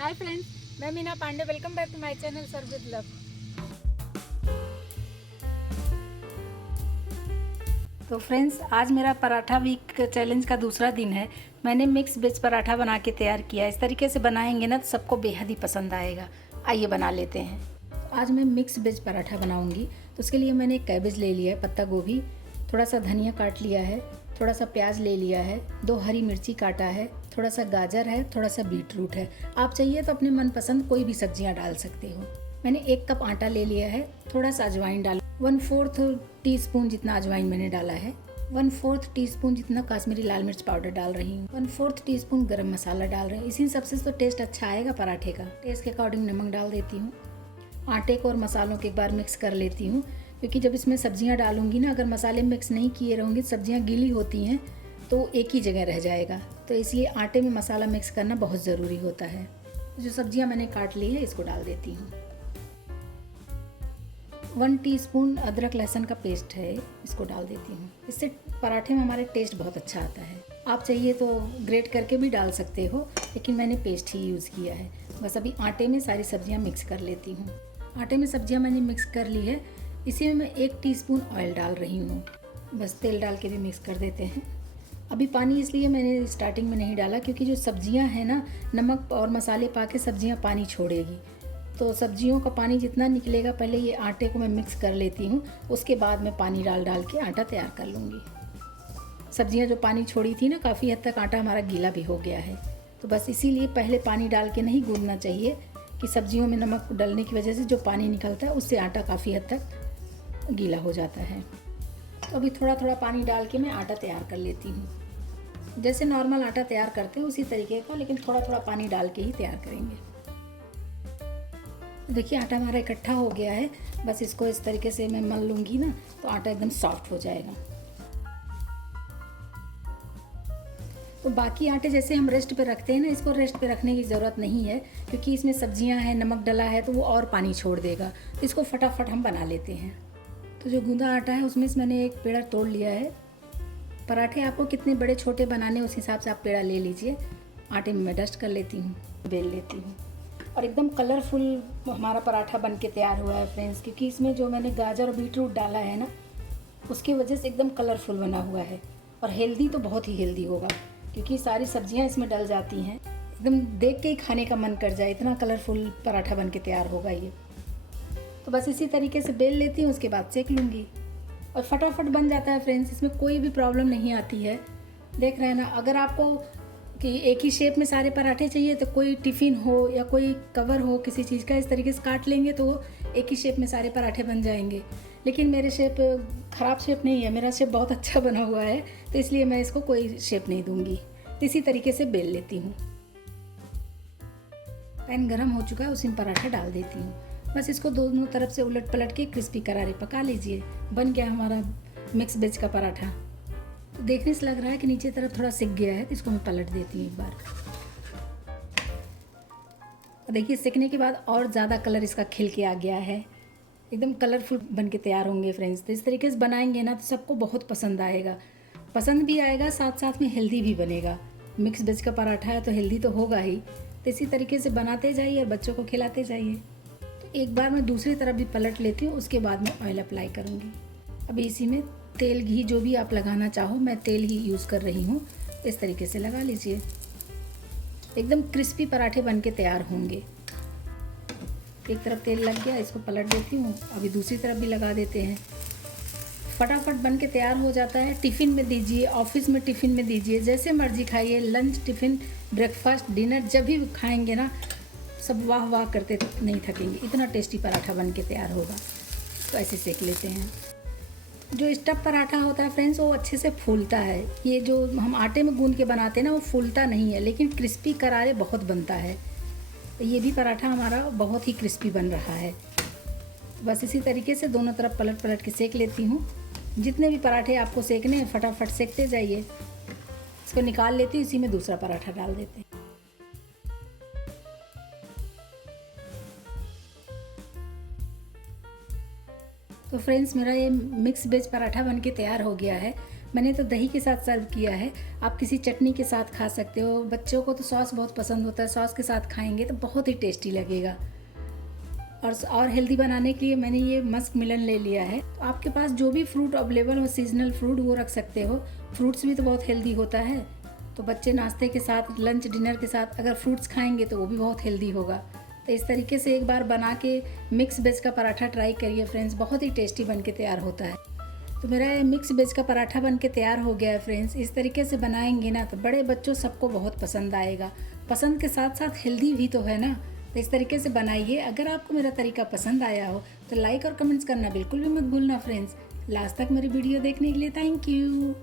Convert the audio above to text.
हाय friends, मैं Meena Pandey. Welcome back to my channel serve with love. तो friends, आज मेरा पराठा वीक चैलेंज का दूसरा दिन है। मैंने मिक्स वेज पराठा बना के तैयार किया। इस तरीके से बनाएंगे ना तो सबको बेहद ही पसंद आएगा। आइए बना लेते हैं। आज मैं मिक्स वेज पराठा बनाऊंगी। तो उसके लिए मैंने कैबेज ले लिया है, पत्ता गोभी, थोड़ा सा धनिया काट लिया है, थोड़ा सा प्याज ले लिया है, 2 हरी मिर्ची काटा है, थोड़ा सा गाजर है, थोड़ा सा बीट रूट है। आप चाहिए तो अपने मनपसंद कोई भी सब्जियां डाल सकते हो। मैंने 1 कप आटा ले लिया है, थोड़ा सा अजवाइन डाल, 1/4 टीस्पून जितना अजवाइन मैंने डाला है, 1/4 टीस्पून जितना काश्मीरी लाल मिर्च पाउडर डाल रही हूँ, 1/4 टीस्पून गरम मसाला डाल रही हूँ। इसी सबसे तो टेस्ट अच्छा आएगा पराठे का। टेस्ट के अकॉर्डिंग नमक डाल देती हूँ। आटे को और मसालों को एक बार मिक्स कर लेती हूँ, क्योंकि जब इसमें सब्जियां डालूंगी ना, अगर मसाले मिक्स नहीं किए रहूँगी, सब्जियां गीली होती हैं तो एक ही जगह रह जाएगा। तो इसलिए आटे में मसाला मिक्स करना बहुत ज़रूरी होता है। जो सब्जियां मैंने काट ली है इसको डाल देती हूँ। 1 टीस्पून अदरक लहसुन का पेस्ट है, इसको डाल देती हूँ। इससे पराठे में हमारे टेस्ट बहुत अच्छा आता है। आप चाहिए तो ग्रेट करके भी डाल सकते हो, लेकिन मैंने पेस्ट ही यूज़ किया है। बस अभी आटे में सारी सब्जियां मिक्स कर लेती हूँ। आटे में सब्जियां मैंने मिक्स कर ली है। इसी में मैं 1 टीस्पून ऑयल डाल रही हूँ। बस तेल डाल के भी मिक्स कर देते हैं। अभी पानी इसलिए मैंने स्टार्टिंग में नहीं डाला, क्योंकि जो सब्जियां हैं ना, नमक और मसाले पा के सब्जियां पानी छोड़ेगी। तो सब्जियों का पानी जितना निकलेगा, पहले ये आटे को मैं मिक्स कर लेती हूँ, उसके बाद मैं पानी डाल डाल के आटा तैयार कर लूँगी। सब्जियां जो पानी छोड़ी थी ना, काफ़ी हद तक आटा हमारा गीला भी हो गया है। तो बस इसीलिए पहले पानी डाल के नहीं गूंदना चाहिए, कि सब्जियों में नमक डलने की वजह से जो पानी निकलता है उससे आटा काफ़ी हद तक गीला हो जाता है। तो अभी थोड़ा थोड़ा पानी डाल के मैं आटा तैयार कर लेती हूँ। जैसे नॉर्मल आटा तैयार करते हैं उसी तरीके का, लेकिन थोड़ा थोड़ा पानी डाल के ही तैयार करेंगे। देखिए आटा हमारा इकट्ठा हो गया है। बस इसको इस तरीके से मैं मल लूँगी ना, तो आटा एकदम सॉफ्ट हो जाएगा। तो बाकी आटे जैसे हम रेस्ट पे रखते हैं ना, इसको रेस्ट पे रखने की ज़रूरत नहीं है, क्योंकि इसमें सब्जियां हैं, नमक डला है, तो वो और पानी छोड़ देगा। तो इसको फटाफट हम बना लेते हैं। तो जो गूंदा आटा है उसमें से मैंने एक पेड़ा तोड़ लिया है। पराठे आपको कितने बड़े छोटे बनाने उस हिसाब से आप पेड़ा ले लीजिए। आटे में मैं डस्ट कर लेती हूँ, बेल लेती हूँ, और एकदम कलरफुल हमारा पराठा बन के तैयार हुआ है फ्रेंड्स। क्योंकि इसमें जो मैंने गाजर और बीट रूट डाला है ना, उसकी वजह से एकदम कलरफुल बना हुआ है। और हेल्दी तो बहुत ही हेल्दी होगा, क्योंकि सारी सब्जियां इसमें डल जाती हैं। एकदम देख के ही खाने का मन कर जाए, इतना कलरफुल पराठा बन के तैयार होगा ये। तो बस इसी तरीके से बेल लेती हूँ, उसके बाद सेक लूँगी और फटाफट बन जाता है फ्रेंड्स। इसमें कोई भी प्रॉब्लम नहीं आती है। देख रहे हैं ना, अगर आपको कि एक ही शेप में सारे पराठे चाहिए तो कोई टिफ़िन हो या कोई कवर हो किसी चीज़ का, इस तरीके से काट लेंगे तो एक ही शेप में सारे पराठे बन जाएंगे। लेकिन मेरे शेप ख़राब शेप नहीं है, मेरा शेप बहुत अच्छा बना हुआ है, तो इसलिए मैं इसको कोई शेप नहीं दूंगी। तो इसी तरीके से बेल लेती हूँ। पैन गरम हो चुका है, उसी में पराठा डाल देती हूँ। बस इसको दोनों तरफ से उलट पलट के क्रिस्पी करारे पका लीजिए। बन गया हमारा मिक्स वेज का पराठा। तो देखने से लग रहा है कि नीचे तरफ थोड़ा सिक गया है, तो इसको मैं पलट देती हूँ एक बार। और देखिए सेकने के बाद और ज़्यादा कलर इसका खिल के आ गया है, एकदम कलरफुल बन के तैयार होंगे फ्रेंड्स। तो इस तरीके से बनाएंगे ना तो सबको बहुत पसंद आएगा। पसंद भी आएगा, साथ साथ में हेल्दी भी बनेगा। मिक्स वेज का पराठा है तो हेल्दी तो होगा ही। तो इसी तरीके से बनाते जाइए और बच्चों को खिलाते जाइए। तो एक बार मैं दूसरी तरफ भी पलट लेती हूँ, उसके बाद मैं ऑयल अप्लाई करूँगी। अभी इसी में तेल घी जो भी आप लगाना चाहो, मैं तेल ही यूज़ कर रही हूँ। इस तरीके से लगा लीजिए, एकदम क्रिस्पी पराठे बन के तैयार होंगे। एक तरफ तेल लग गया, इसको पलट देती हूँ। अभी दूसरी तरफ भी लगा देते हैं। फटाफट बन के तैयार हो जाता है। टिफ़िन में दीजिए, ऑफिस में टिफ़िन में दीजिए, जैसे मर्जी खाइए। लंच, टिफ़िन, ब्रेकफास्ट, डिनर जब भी खाएंगे ना, सब वाह वाह करते नहीं थकेंगे। इतना टेस्टी पराठा बन के तैयार होगा। तो ऐसे सेक लेते हैं। जो स्टफ़ पराठा होता है फ्रेंड्स, वो अच्छे से फूलता है। ये जो हम आटे में गूंद के बनाते हैं ना, वो फूलता नहीं है, लेकिन क्रिस्पी करारे बहुत बनता है। ये भी पराठा हमारा बहुत ही क्रिस्पी बन रहा है। बस इसी तरीके से दोनों तरफ पलट पलट के सेक लेती हूँ। जितने भी पराठे आपको सेकने हैं फटाफट सेकते जाइए। इसको निकाल लेती हूँ, इसी में दूसरा पराठा डाल देते हैं। तो फ्रेंड्स, मेरा ये मिक्स वेज पराठा बन के तैयार हो गया है। मैंने तो दही के साथ सर्व किया है, आप किसी चटनी के साथ खा सकते हो। बच्चों को तो सॉस बहुत पसंद होता है, सॉस के साथ खाएंगे तो बहुत ही टेस्टी लगेगा। और हेल्दी बनाने के लिए मैंने ये मस्क मिलन ले लिया है। तो आपके पास जो भी फ्रूट अवेलेबल हो, सीजनल फ्रूट, वो रख सकते हो। फ्रूट्स भी तो बहुत हेल्दी होता है, तो बच्चे नाश्ते के साथ, लंच डिनर के साथ अगर फ्रूट्स खाएंगे तो वो भी बहुत हेल्दी होगा। तो इस तरीके से एक बार बना के मिक्स वेज का पराठा ट्राई करिए फ्रेंड्स, बहुत ही टेस्टी बन के तैयार होता है। तो मेरा ये मिक्स वेज का पराठा बन के तैयार हो गया है फ्रेंड्स। इस तरीके से बनाएंगे ना तो बड़े बच्चों सबको बहुत पसंद आएगा। पसंद के साथ साथ हेल्दी भी तो है ना। तो इस तरीके से बनाइए। अगर आपको मेरा तरीका पसंद आया हो तो लाइक और कमेंट्स करना बिल्कुल भी मत भूलना फ्रेंड्स। लास्ट तक मेरी वीडियो देखने के लिए थैंक यू।